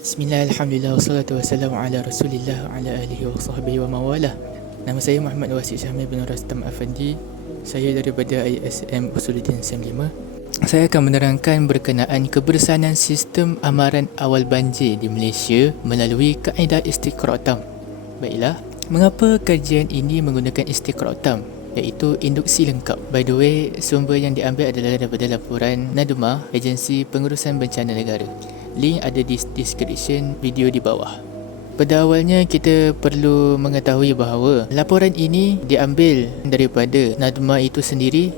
Bismillah, Alhamdulillah, wassalatu wassalamu ala rasulillah ala alihi wa sahbihi wa mawalah Nama saya Muhammad Wasid Syamil bin Rastam Afandi Saya daripada ISM Usuluddin SM5 Saya akan menerangkan berkenaan kebersanan sistem amaran awal banjir di Malaysia melalui kaedah istiqra' tam Baiklah, mengapa kajian ini menggunakan istiqra' tam? iaitu induksi lengkap. By the way, sumber yang diambil adalah daripada laporan NADMA, Agensi Pengurusan Bencana Negara. Link ada di description video di bawah. Pada awalnya kita perlu mengetahui bahawa laporan ini diambil daripada NADMA itu sendiri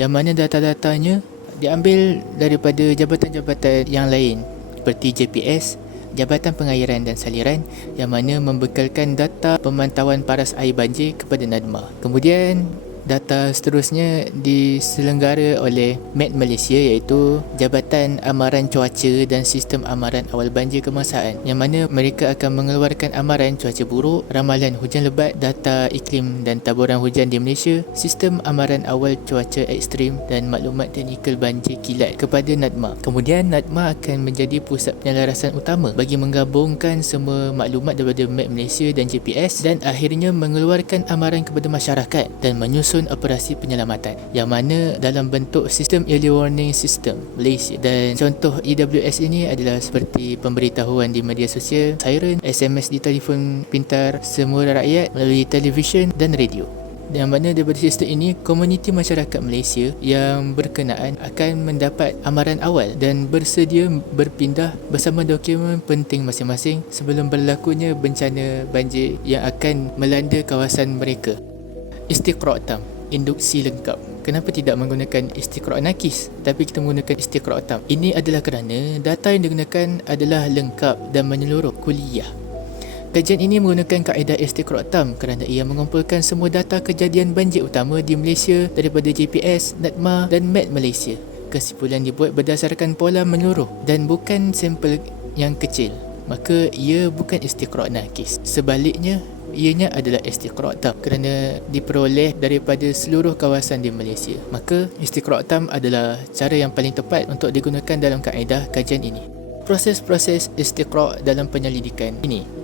yang mana data-datanya diambil daripada jabatan-jabatan yang lain seperti JPS, Jabatan Pengairan dan Saliran yang mana membekalkan data pemantauan paras air banjir kepada NADMA. Kemudian Data seterusnya diselenggara oleh MET Malaysia iaitu Jabatan Amaran Cuaca dan Sistem Amaran Awal Banjir Kemasaan yang mana mereka akan mengeluarkan amaran cuaca buruk, ramalan hujan lebat, data iklim dan taburan hujan di Malaysia, Sistem Amaran Awal Cuaca Ekstrim dan maklumat teknikal banjir kilat kepada NADMA. Kemudian NADMA akan menjadi pusat penyelarasan utama bagi menggabungkan semua maklumat daripada MET Malaysia dan JPS dan akhirnya mengeluarkan amaran kepada masyarakat dan menyusun menyusun operasi penyelamatan yang mana dalam bentuk sistem early warning system Malaysia dan contoh EWS ini adalah seperti pemberitahuan di media sosial, siren, SMS di telefon pintar semua rakyat melalui televisyen dan radio. Yang mana daripada sistem ini komuniti masyarakat Malaysia yang berkenaan akan mendapat amaran awal dan bersedia berpindah bersama dokumen penting masing-masing sebelum berlakunya bencana banjir yang akan melanda kawasan mereka istiqra' tam induksi lengkap kenapa tidak menggunakan istiqra' nakis tapi kita menggunakan istiqra' tam ini adalah kerana data yang digunakan adalah lengkap dan menyeluruh kuliah Kajian ini menggunakan kaedah istiqra' tam kerana ia mengumpulkan semua data kejadian banjir utama di Malaysia daripada GPS, NADMA dan MET Malaysia. Kesimpulan dibuat berdasarkan pola menyeluruh dan bukan sampel yang kecil. Maka ia bukan istiqra' nakis. Sebaliknya, ianya adalah istiqra' tam kerana diperoleh daripada seluruh kawasan di Malaysia. Maka istiqra' tam adalah cara yang paling tepat untuk digunakan dalam kaedah kajian ini. Proses-proses istiqra' dalam penyelidikan ini.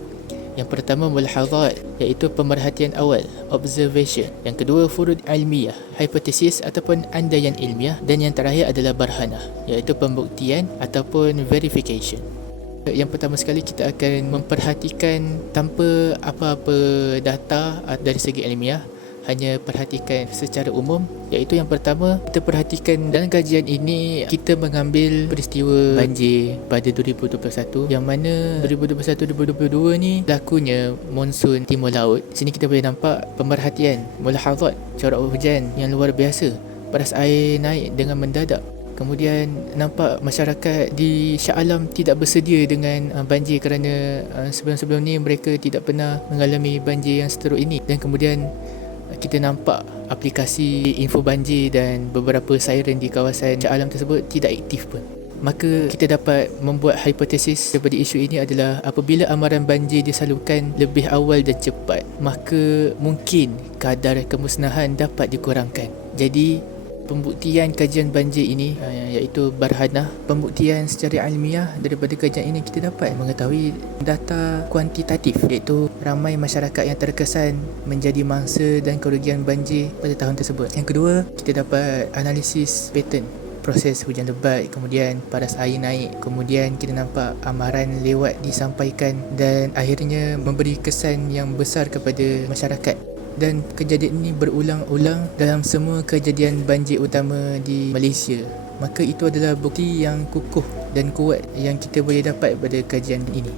Yang pertama mulahazat iaitu pemerhatian awal, observation. Yang kedua furud ilmiah, hipotesis ataupun andaian ilmiah dan yang terakhir adalah barhanah iaitu pembuktian ataupun verification. Yang pertama sekali kita akan memperhatikan tanpa apa-apa data dari segi ilmiah hanya perhatikan secara umum. Iaitu yang pertama kita perhatikan dalam kajian ini kita mengambil peristiwa banjir pada 2021 yang mana 2021-2022 ni lakunya monsun timur laut. Sini kita boleh nampak pemerhatian mulahazat corak hujan yang luar biasa. Paras air naik dengan mendadak Kemudian nampak masyarakat di Shah Alam tidak bersedia dengan uh, banjir kerana uh, sebelum-sebelum ni mereka tidak pernah mengalami banjir yang seteruk ini dan kemudian uh, kita nampak aplikasi info banjir dan beberapa siren di kawasan Shah Alam tersebut tidak aktif pun. Maka kita dapat membuat hipotesis daripada isu ini adalah apabila amaran banjir disalurkan lebih awal dan cepat maka mungkin kadar kemusnahan dapat dikurangkan. Jadi pembuktian kajian banjir ini uh, iaitu barhanah pembuktian secara ilmiah daripada kajian ini kita dapat mengetahui data kuantitatif iaitu ramai masyarakat yang terkesan menjadi mangsa dan kerugian banjir pada tahun tersebut. Yang kedua kita dapat analisis pattern proses hujan lebat kemudian paras air naik kemudian kita nampak amaran lewat disampaikan dan akhirnya memberi kesan yang besar kepada masyarakat dan kejadian ini berulang-ulang dalam semua kejadian banjir utama di Malaysia. Maka itu adalah bukti yang kukuh dan kuat yang kita boleh dapat pada kajian ini.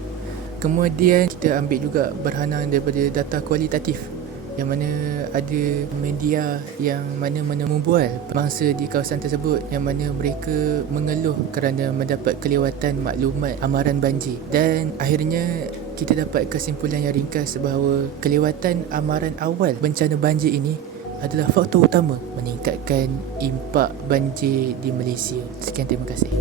Kemudian kita ambil juga berhanang daripada data kualitatif yang mana ada media yang mana mana membual mangsa di kawasan tersebut yang mana mereka mengeluh kerana mendapat kelewatan maklumat amaran banjir dan akhirnya kita dapat kesimpulan yang ringkas bahawa kelewatan amaran awal bencana banjir ini adalah faktor utama meningkatkan impak banjir di Malaysia. Sekian terima kasih.